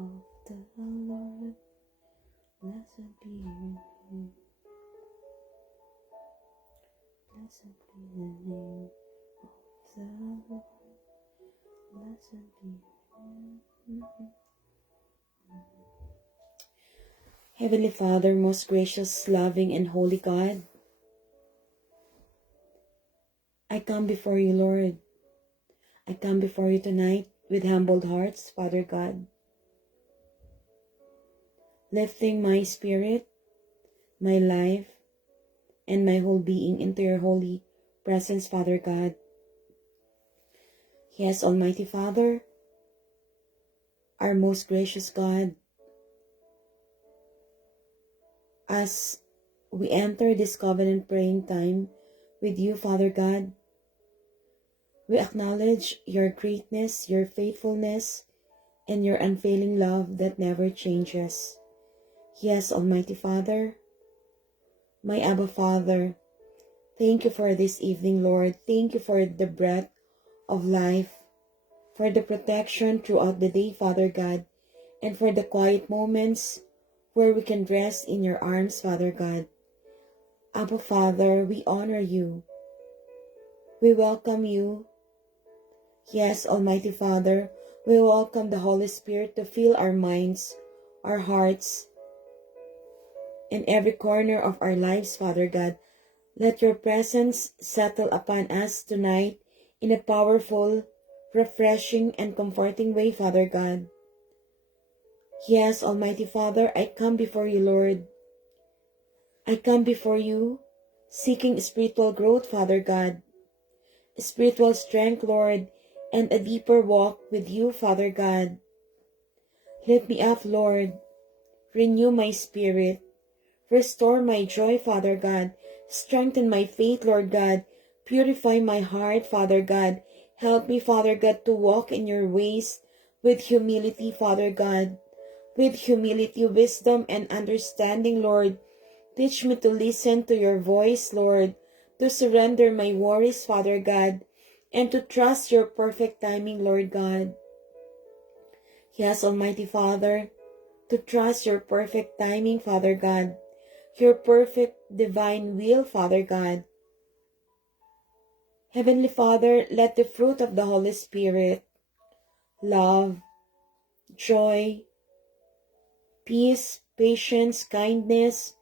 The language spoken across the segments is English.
of the Lord. Blessed be your name. Blessed be the name of the Lord. Blessed be your name. Heavenly Father, most gracious, loving, and holy God, I come before you, Lord. I come before you tonight with humbled hearts, Father God, lifting my spirit, my life, and my whole being into your holy presence, Father God. Yes, Almighty Father, our most gracious God, as we enter this covenant praying time with you, Father God, we acknowledge your greatness, your faithfulness, and your unfailing love that never changes. Yes, Almighty Father, my Abba Father, thank you for this evening, Lord. Thank you for the breath of life, for the protection throughout the day, Father God, and for the quiet moments where we can rest in your arms, Father God. Abba Father, we honor you. We welcome you. Yes, Almighty Father, we welcome the Holy Spirit to fill our minds, our hearts, and every corner of our lives, Father God. Let your presence settle upon us tonight in a powerful, refreshing, and comforting way, Father God. Yes, Almighty Father, I come before you, Lord. I come before you seeking spiritual growth, Father God, spiritual strength, Lord, and a deeper walk with you, Father God. Lift me up, Lord. Renew my spirit. Restore my joy, Father God. Strengthen my faith, Lord God. Purify my heart, Father God. Help me, Father God, to walk in your ways with humility, Father God. With humility, wisdom, and understanding, Lord. Teach me to listen to your voice, Lord. To surrender my worries, Father God. And to trust your perfect timing, Lord God. Yes, Almighty Father, to trust your perfect timing, Father God. Your perfect divine will, Father God. Heavenly Father, let the fruit of the Holy Spirit, love, joy, peace, patience, kindness,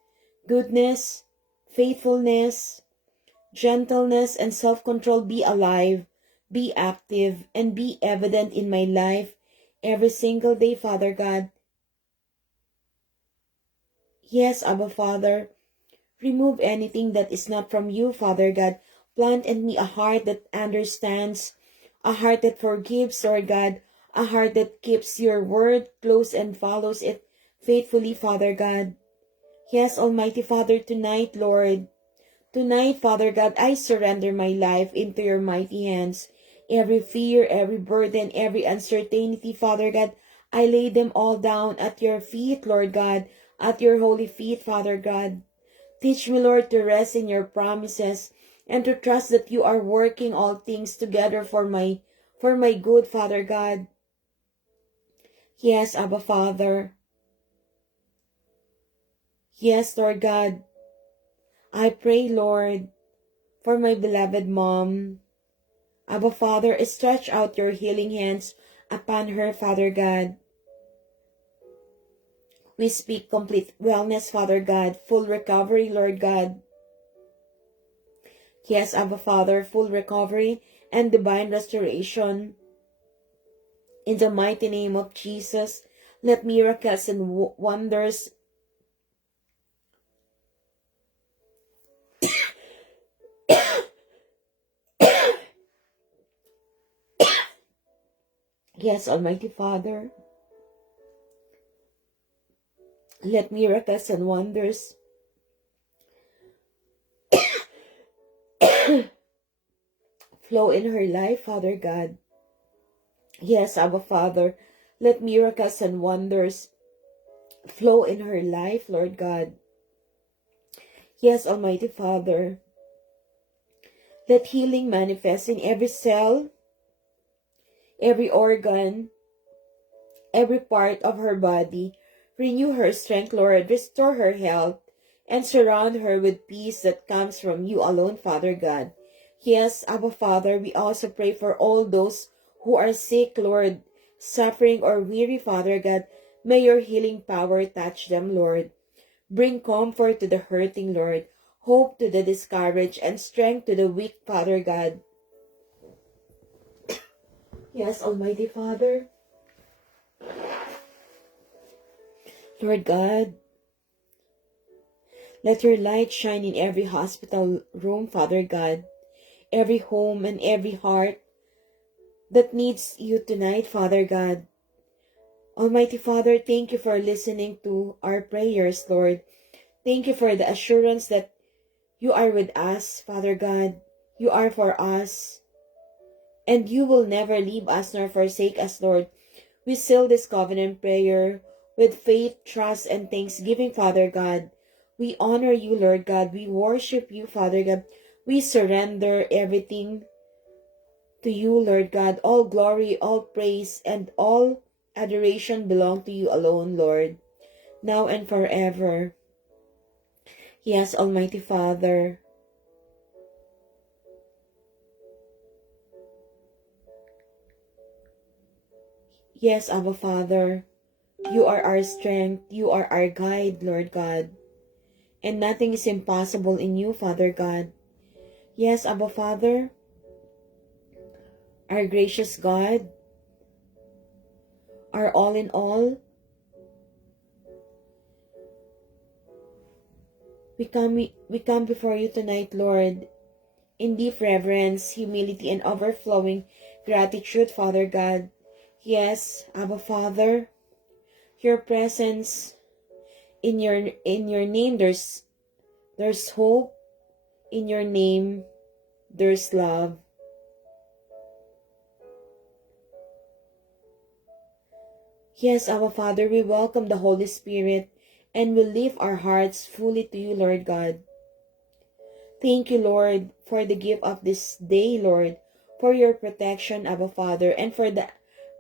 goodness, faithfulness, gentleness, and self-control be alive, be active, and be evident in my life every single day, Father God. Yes, Abba Father, remove anything that is not from you, Father God. Plant in me a heart that understands, a heart that forgives, Lord God, a heart that keeps your word close and follows it faithfully, Father God. Yes, Almighty Father, tonight, Lord, tonight, Father God, I surrender my life into your mighty hands. Every fear, every burden, every uncertainty, Father God, I lay them all down at your feet, Lord God, at your holy feet, Father God. Teach me, Lord, to rest in your promises and to trust that you are working all things together for my good, Father God. Yes, Abba Father. Yes, Lord God. I pray, Lord, for my beloved mom. Abba Father, stretch out your healing hands upon her, Father God. We speak complete wellness, Father God, full recovery, Lord God. Yes, Abba Father, full recovery and divine restoration. In the mighty name of Jesus, let miracles and wonders yes, Almighty Father, let miracles and wonders flow in her life, Father God. Yes, Abba Father, let miracles and wonders flow in her life, Lord God. Yes, Almighty Father, let healing manifest in every cell, every organ, every part of her body. Renew her strength, Lord. Restore her health and surround her with peace that comes from you alone, Father God. Yes, Abba Father, we also pray for all those who are sick, Lord, suffering or weary, Father God. May your healing power touch them, Lord. Bring comfort to the hurting, Lord, hope to the discouraged, and strength to the weak, Father God. Yes, Almighty Father, Lord God, let your light shine in every hospital room, Father God, every home and every heart that needs you tonight, Father God. Almighty Father, thank you for listening to our prayers, Lord. Thank you for the assurance that you are with us, Father God. You are for us, and you will never leave us nor forsake us, Lord. We seal this covenant prayer with faith, trust, and thanksgiving, Father God. We honor you, Lord God. We worship you, Father God. We surrender everything to you, Lord God. All glory, all praise, and all adoration belong to you alone, Lord, now and forever. Yes, Almighty Father. Yes, Abba Father. You are our strength. You are our guide, Lord God. And nothing is impossible in you, Father God. Yes, Abba Father, our gracious God, our all in all. We come before you tonight, Lord, in deep reverence, humility, and overflowing gratitude, Father God. Yes, Abba Father, your presence in your name there's hope. In your name there's love. Yes, Abba Father, we welcome the Holy Spirit and we lift our hearts fully to you, Lord God. Thank you, Lord, for the gift of this day, Lord, for your protection, Abba Father, and for the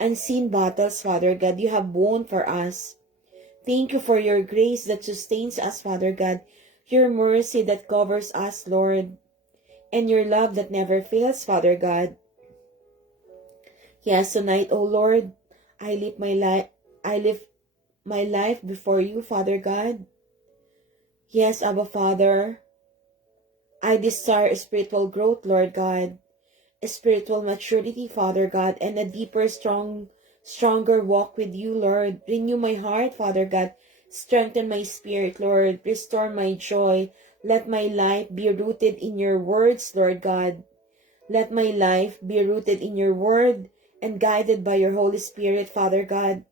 unseen battles, Father God, you have won for us. Thank you for your grace that sustains us, Father God, your mercy that covers us, Lord, and your love that never fails, Father God. Yes, tonight, O Lord, I lift my life before you, Father God. Yes, Abba Father, I desire spiritual growth, Lord God, spiritual maturity, Father God, and a deeper, stronger walk with you, Lord. Renew my heart, Father God. Strengthen my spirit, Lord. Restore my joy. Let my life be rooted in your words, Lord God. Let my life be rooted in your word and guided by your Holy Spirit, Father God.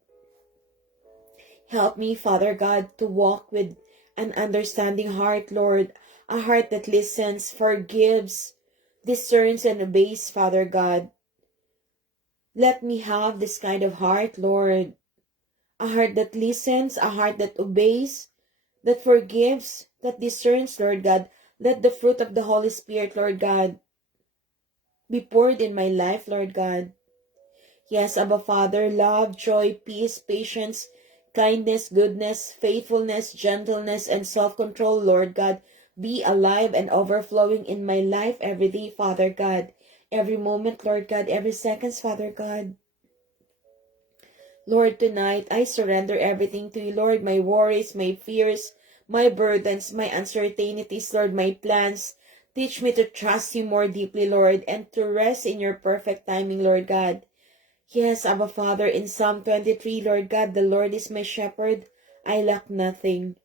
Help me, Father God, to walk with an understanding heart, Lord, a heart that listens, forgives, discerns, and obeys, Father God. Let me have this kind of heart, Lord, a heart that listens, a heart that obeys, that forgives, that discerns, Lord God. Let the fruit of the Holy Spirit, Lord God, be poured in my life, Lord God. Yes, Abba Father, love, joy, peace, patience, kindness, goodness, faithfulness, gentleness, and self-control, Lord God, be alive and overflowing in my life every day, Father God. Every moment, Lord God, every seconds, Father God. Lord, tonight, I surrender everything to you, Lord, my worries, my fears, my burdens, my uncertainties, Lord, my plans. Teach me to trust you more deeply, Lord, and to rest in your perfect timing, Lord God. Yes, Abba Father, in Psalm 23, Lord God, the Lord is my shepherd. I lack nothing.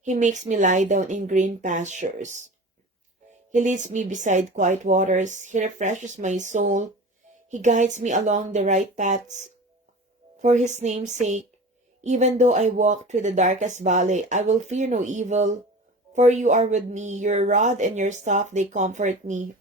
He makes me lie down in green pastures. He leads me beside quiet waters. He refreshes my soul. He guides me along the right paths for his name's sake. Even though I walk through the darkest valley, I will fear no evil, for you are with me. Your rod and your staff, they comfort me.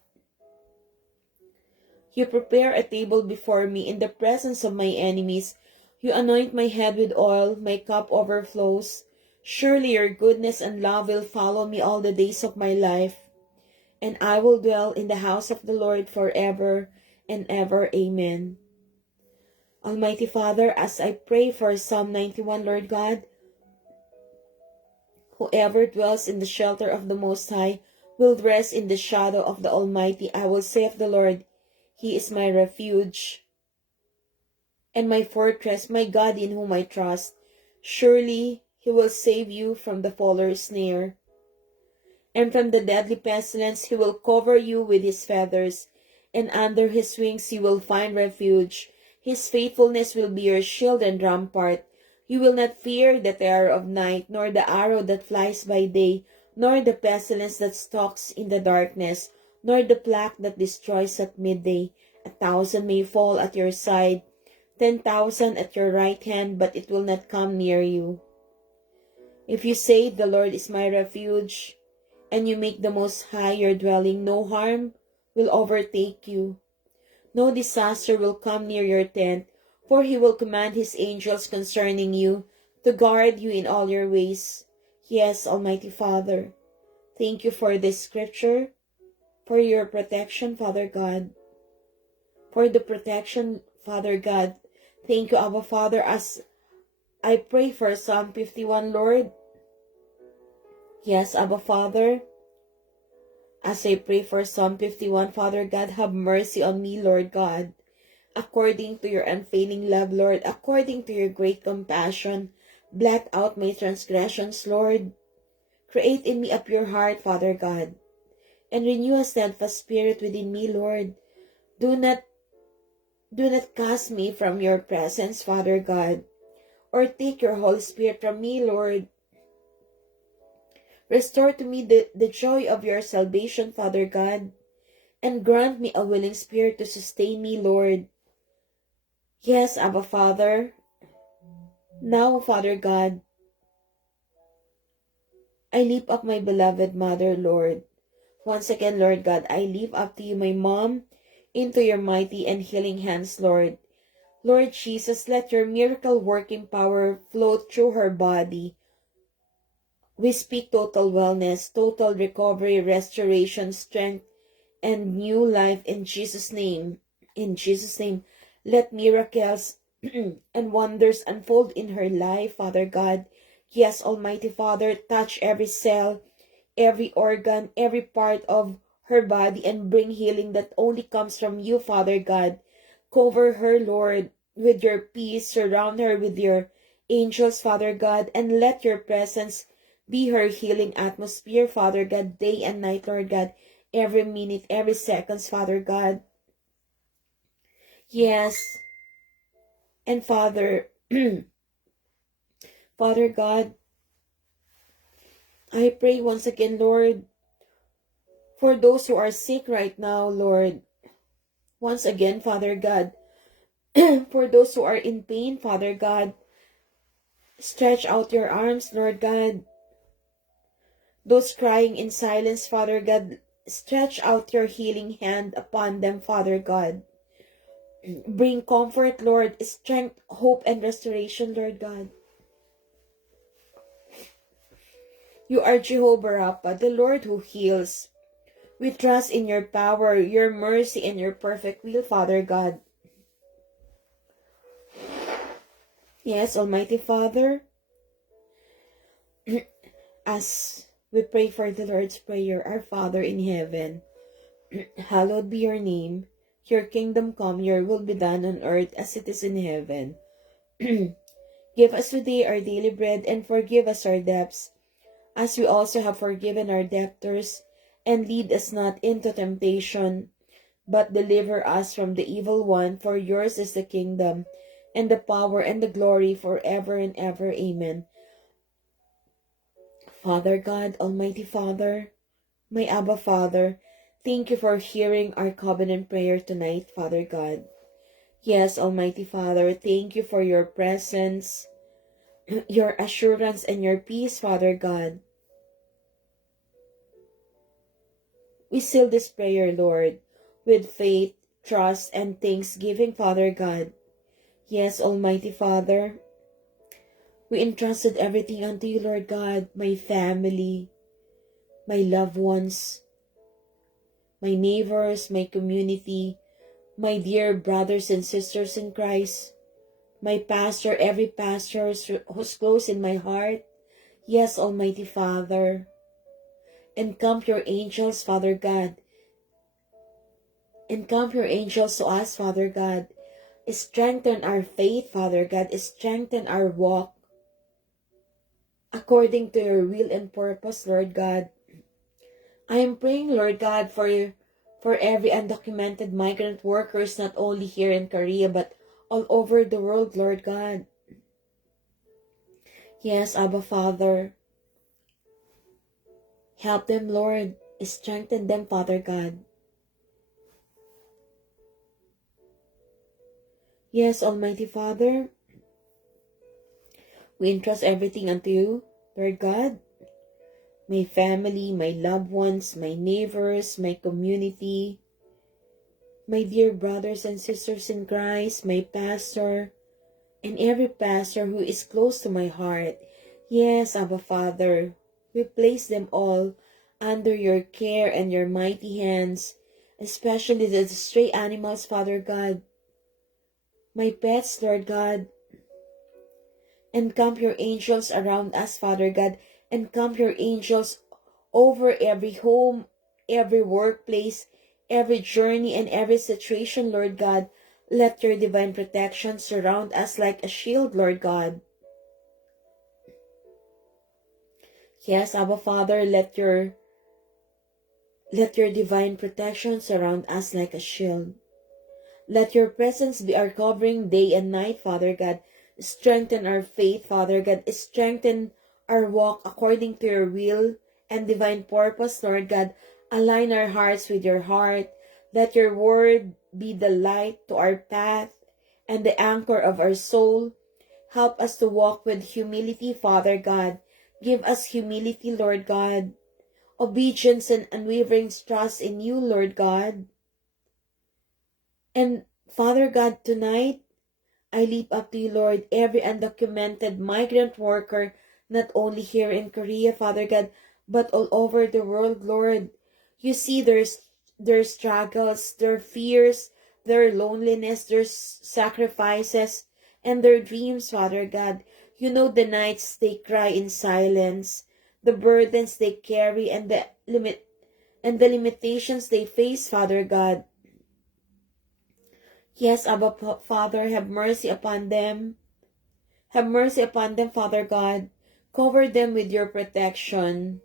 You prepare a table before me in the presence of my enemies. You anoint my head with oil, my cup overflows. Surely your goodness and love will follow me all the days of my life, and I will dwell in the house of the Lord forever and ever. Amen. Almighty Father, as I pray for Psalm 91, Lord God, whoever dwells in the shelter of the Most High will rest in the shadow of the Almighty. I will say of the Lord, He is my refuge and my fortress, my God in whom I trust. Surely He will save you from the fowler's snare, and from the deadly pestilence. He will cover you with His feathers, and under His wings you will find refuge. His faithfulness will be your shield and rampart. You will not fear the terror of night, nor the arrow that flies by day, nor the pestilence that stalks in the darkness, nor the plague that destroys at midday. 1,000 may fall at your side, 10,000 at your right hand, but it will not come near you. If you say, the Lord is my refuge, and you make the Most High your dwelling, no harm will overtake you. No disaster will come near your tent, for He will command His angels concerning you to guard you in all your ways. Yes, Almighty Father, thank you for this scripture, for your protection, Father God, for the protection, Father God. Thank you, Abba Father, as I pray for Psalm 51, Lord. Yes, Abba Father, as I pray for Psalm 51, Father God, have mercy on me, Lord God. According to your unfailing love, Lord, according to your great compassion, blot out my transgressions, Lord. Create in me a pure heart, Father God, and renew a steadfast spirit within me, Lord. Do not cast me from your presence, Father God, or take your Holy Spirit from me, Lord. Restore to me the joy of your salvation, Father God, and grant me a willing spirit to sustain me, Lord. Yes, Abba Father. Now, Father God, I lift up my beloved mother, Lord. Once again, Lord God, I lift up to you my mom into your mighty and healing hands, Lord. Lord Jesus, let your miracle-working power flow through her body. We speak total wellness, total recovery, restoration, strength, and new life in Jesus' name. In Jesus' name, let miracles and wonders unfold in her life, Father God. Yes, Almighty Father, touch every cell, every organ, every part of her body, and bring healing that only comes from you, Father God. Cover her, Lord, with your peace. Surround her with your angels, Father God, and let your presence be her healing atmosphere, Father God, day and night, Lord God, every minute, every seconds, Father God. Yes, and Father, Father God, I pray once again, Lord, for those who are sick right now, Lord. Once again, Father God, for those who are in pain, Father God, stretch out your arms, Lord God. Those crying in silence, Father God, stretch out your healing hand upon them, Father God. Bring comfort, Lord, strength, hope, and restoration, Lord God. You are Jehovah Rapha, the Lord who heals. We trust in your power, your mercy, and your perfect will, Father God. Yes, Almighty Father, as we pray for the Lord's Prayer, our Father in heaven, hallowed be your name. Your kingdom come, your will be done on earth as it is in heaven. Give us today our daily bread, and forgive us our debts, as we also have forgiven our debtors. And lead us not into temptation, but deliver us from the evil one. For yours is the kingdom, and the power, and the glory, forever and ever. Amen. Father God, Almighty Father, my Abba Father, thank you for hearing our covenant prayer tonight, Father God. Yes, Almighty Father, thank you for your presence, your assurance, and your peace, Father God. We seal this prayer, Lord, with faith, trust, and thanksgiving, Father God. Yes, Almighty Father, we entrusted everything unto you, Lord God, my family, my loved ones, my neighbors, my community, my dear brothers and sisters in Christ. my pastor, every pastor who's close in my heart. Yes, Almighty Father. Encamp your angels, Father God. Encamp your angels to us, Father God. Strengthen our faith, Father God. Strengthen our walk according to your will and purpose, Lord God. I am praying, Lord God, for every undocumented migrant workers, not only here in Korea, but all over the world, Lord God. Yes, Abba Father. Help them, Lord. Strengthen them, Father God. Yes, Almighty Father. We entrust everything unto you, Lord God. My family, my loved ones, my neighbors, my community, my dear brothers and sisters in Christ, my pastor, and every pastor who is close to my heart. Yes, Abba Father, we place them all under your care and your mighty hands, especially the stray animals, Father God, my pets, Lord God. Encamp your angels around us, Father God. Encamp your angels over every home, every workplace, every journey, and every situation, Lord God. Let your divine protection surround us like a shield, Lord God. Yes, Abba Father, let your divine protection surround us like a shield. Let your presence be our covering day and night, Father God. Strengthen our faith, Father God. Strengthen our walk according to your will and divine purpose, Lord God. Align our hearts with your heart. Let your word be the light to our path and the anchor of our soul. Help us to walk with humility, Father God. Give us humility, Lord God. Obedience and unwavering trust in you, Lord God. And Father God, tonight, I leap up to you, Lord, every undocumented migrant worker, not only here in Korea, Father God, but all over the world, Lord. You see their struggles, their fears, their loneliness, their sacrifices, and their dreams, Father God. You know the nights they cry in silence, the burdens they carry, and the limitations they face, Father God. Yes, Abba Father, have mercy upon them. Have mercy upon them, Father God. Cover them with your protection.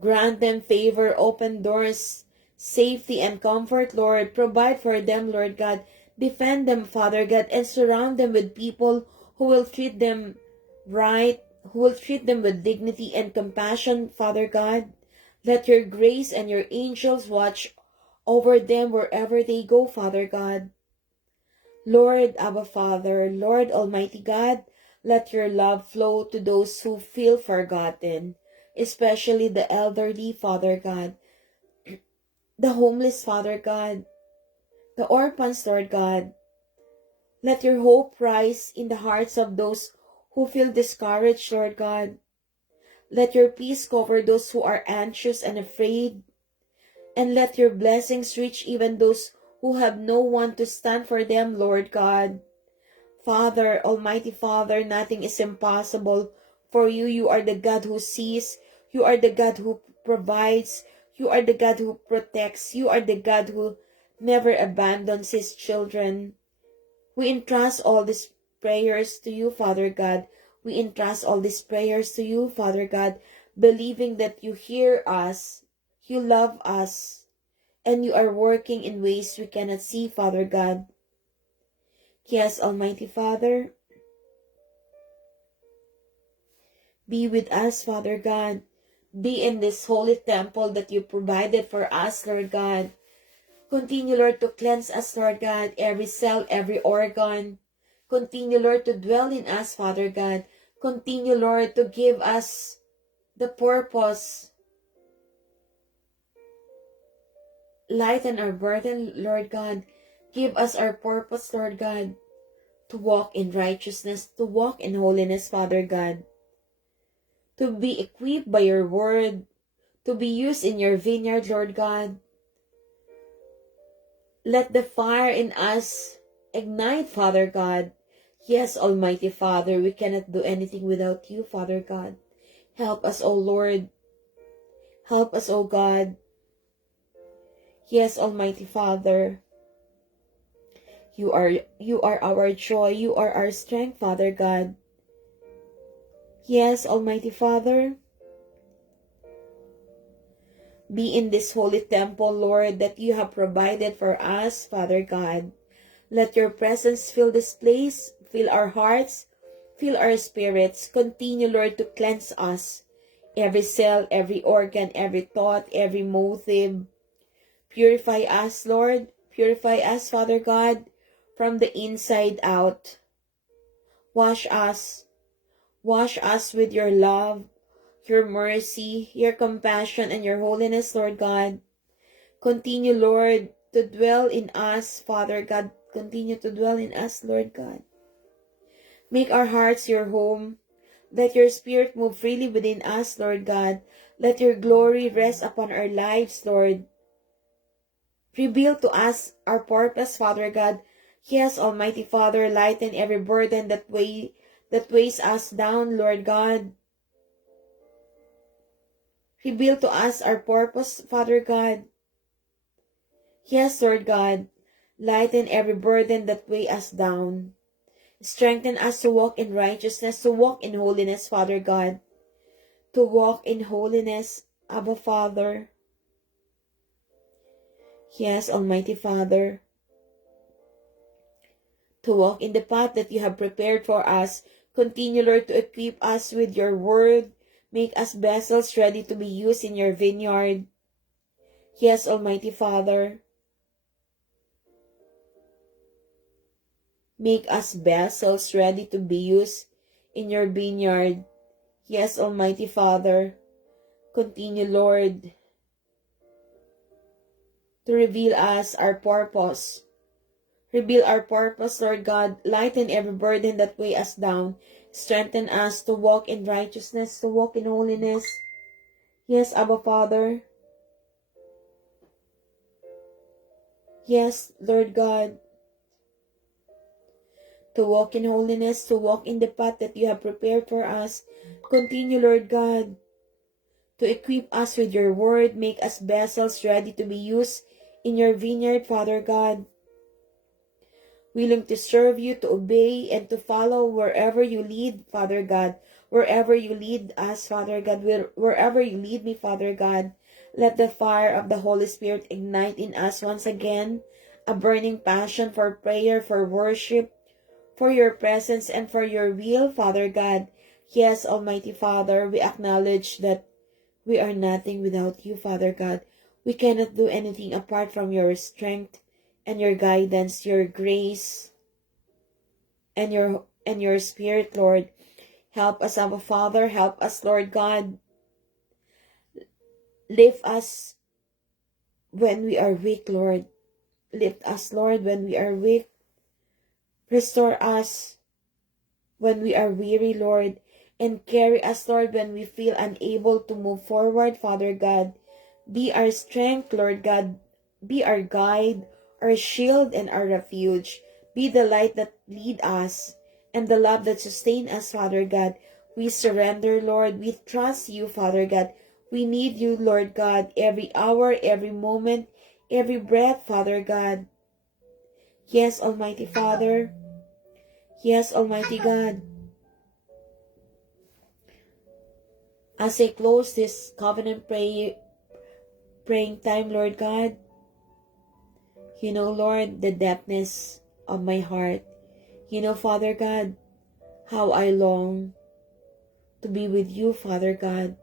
Grant them favor, open doors, safety, and comfort, Lord. Provide for them, Lord God. Defend them, Father God, and surround them with people who will treat them right, who will treat them with dignity and compassion, Father God. Let your grace and your angels watch over them wherever they go, Father God. Lord, Abba Father, Lord Almighty God, let your love flow to those who feel forgotten, especially the elderly, Father God, the homeless, Father God, the orphans, Lord God. Let your hope rise in the hearts of those who feel discouraged, Lord God. Let your peace cover those who are anxious and afraid, and let your blessings reach even those who have no one to stand for them, Lord God. Father, Almighty Father, nothing is impossible for you. You are the God who sees. You are the God who provides. You are the God who protects. You are the God who never abandons his children. We entrust all these prayers to you, Father God. We entrust all these prayers to you, Father God, believing that you hear us, you love us, and you are working in ways we cannot see, Father God. Yes, Almighty Father, be with us, Father God. Be in this holy temple that you provided for us, Lord God. Continue, Lord, to cleanse us, Lord God, every cell, every organ. Continue, Lord, to dwell in us, Father God. Continue, Lord, to give us the purpose. Lighten our burden, Lord God. Give us our purpose, Lord God, to walk in righteousness, to walk in holiness, Father God. To be equipped by your word, to be used in your vineyard, Lord God. Let the fire in us ignite, Father God. Yes, Almighty Father, we cannot do anything without you, Father God. Help us, O Lord. Help us, O God. Yes, Almighty Father. You are our joy. You are our strength, Father God. Yes, Almighty Father. Be in this holy temple, Lord, that you have provided for us, Father God. Let your presence fill this place, fill our hearts, fill our spirits. Continue, Lord, to cleanse us. Every cell, every organ, every thought, every motive. Purify us, Lord. Purify us, Father God, from the inside out. Wash us. Wash us with your love, your mercy, your compassion, and your holiness, Lord God. Continue, Lord, to dwell in us, Father God. Continue to dwell in us, Lord God. Make our hearts your home. Let your spirit move freely within us, Lord God. Let your glory rest upon our lives, Lord. Reveal to us our purpose, Father God. Yes, Almighty Father, lighten every burden that weighs us down, Lord God. Reveal to us our purpose, Father God. Yes, Lord God, lighten every burden that weighs us down. Strengthen us to walk in righteousness, to walk in holiness, Father God. To walk in holiness, Abba Father. Yes, Almighty Father. To walk in the path that you have prepared for us. Continue, Lord, to equip us with your word. Make us vessels ready to be used in your vineyard. Yes, Almighty Father. Make us vessels ready to be used in your vineyard. Yes, Almighty Father. Continue, Lord, to reveal us our purpose. Reveal our purpose, Lord God. Lighten every burden that weighs us down. Strengthen us to walk in righteousness, to walk in holiness. Yes, Abba Father. Yes, Lord God. To walk in holiness, to walk in the path that you have prepared for us. Continue, Lord God, to equip us with your word. Make us vessels ready to be used in your vineyard, Father God. Willing to serve you, to obey, and to follow wherever you lead, Father God. Wherever you lead us, Father God. Wherever you lead me, Father God. Let the fire of the Holy Spirit ignite in us once again a burning passion for prayer, for worship, for your presence, and for your will, Father God. Yes, Almighty Father, we acknowledge that we are nothing without you, Father God. We cannot do anything apart from your strength and your guidance, your grace, and your spirit, Lord. Help us, Abba Father. Help us, Lord God. Lift us when we are weak, Lord. Lift us, Lord, when we are weak. Restore us when we are weary, Lord. And carry us, Lord, when we feel unable to move forward, Father God. Be our strength, Lord God. Be our guide, our shield, and our refuge. Be the light that lead us and the love that sustain us, Father God. We surrender, Lord. We trust you, Father God. We need you, Lord God, every hour, every moment, every breath, Father God. Yes, Almighty Father. Yes, Almighty God. As I close this covenant praying time, Lord God, you know, Lord, the depthness of my heart. You know, Father God, how I long to be with you, Father God.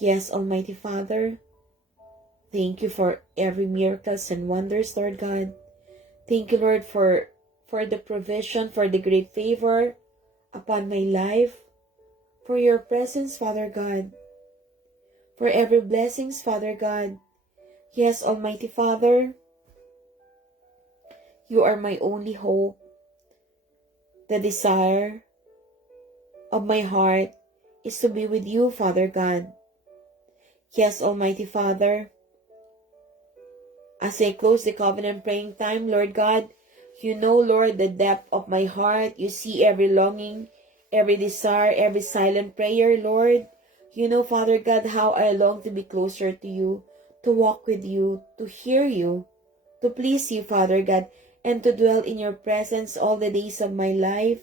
Yes, Almighty Father, thank you for every miracles and wonders, Lord God. Thank you, Lord, for the provision, for the great favor upon my life, for your presence, Father God, for every blessings, Father God. Yes, Almighty Father, you are my only hope. The desire of my heart is to be with you, Father God. Yes, Almighty Father, as I close the covenant praying time, Lord God, You know, Lord, the depth of my heart. You see every longing, every desire, every silent prayer, Lord. You know, Father God, how I long to be closer to you, to walk with you, to hear you, to please you, Father God, and to dwell in your presence all the days of my life.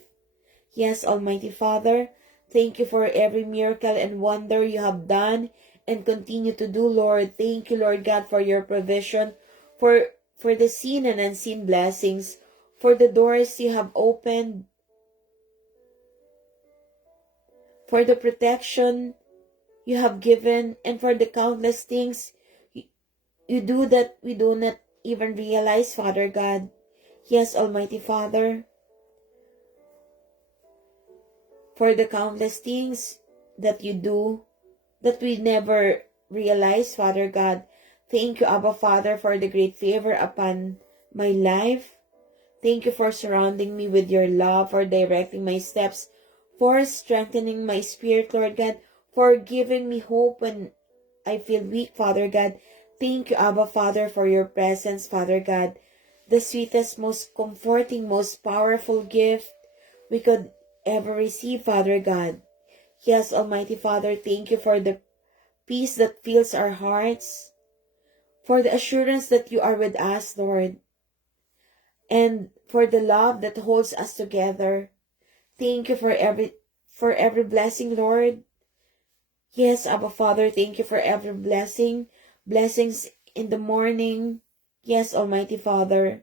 Yes, Almighty Father, thank you for every miracle and wonder you have done and continue to do, Lord. Thank you, Lord God, for your provision, for the seen and unseen blessings, for the doors you have opened, for the protection you have given, and for the countless things you do that we do not even realize, Father God. Yes, Almighty Father, for the countless things that you do that we never realize, Father God. Thank you, Abba Father, for the great favor upon my life. Thank you for surrounding me with your love, for directing my steps, for strengthening my spirit, Lord God, for giving me hope when I feel weak, Father God. Thank you, Abba Father, for your presence, Father God. The sweetest, most comforting, most powerful gift we could ever receive, Father God. Yes, Almighty Father, thank you for the peace that fills our hearts, for the assurance that you are with us, Lord, and for the love that holds us together. Thank you for every blessing, Lord. Yes, Abba Father, thank you for every blessing. Blessings in the morning. Yes, Almighty Father.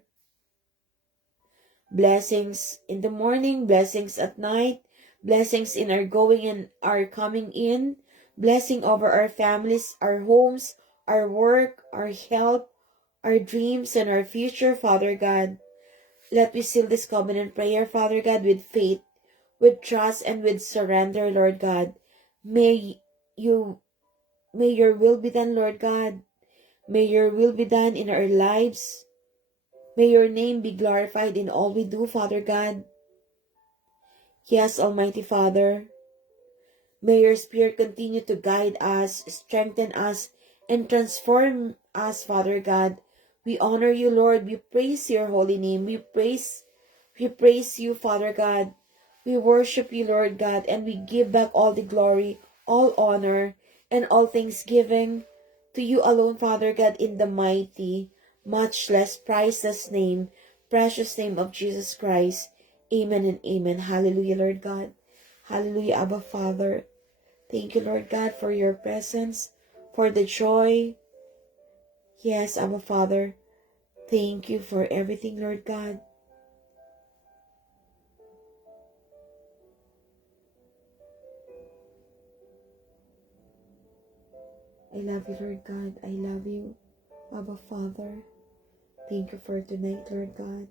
Blessings in the morning, blessings at night, blessings in our going and our coming in, blessing over our families, our homes, our work, our health, our dreams, and our future, Father God. Let we seal this covenant prayer, Father God, with faith, with trust, and with surrender, Lord God. May you, may your will be done, Lord God. May your will be done in our lives. May your name be glorified in all we do, Father God. Yes, Almighty Father, may your Spirit continue to guide us, strengthen us, and transform us, Father God. We honor you, Lord. We praise your holy name. We praise you, Father God. We worship you, Lord God, and we give back all the glory, all honor, and all thanksgiving to you alone, Father God, in the mighty, much less priceless name, precious name of Jesus Christ. Amen and amen. Hallelujah, Lord God. Hallelujah, Abba Father. Thank you, Lord God, for your presence, for the joy. Yes, Abba Father. Thank you for everything, Lord God. I love you, Lord God. I love you, Abba Father. Thank you for tonight, Lord God.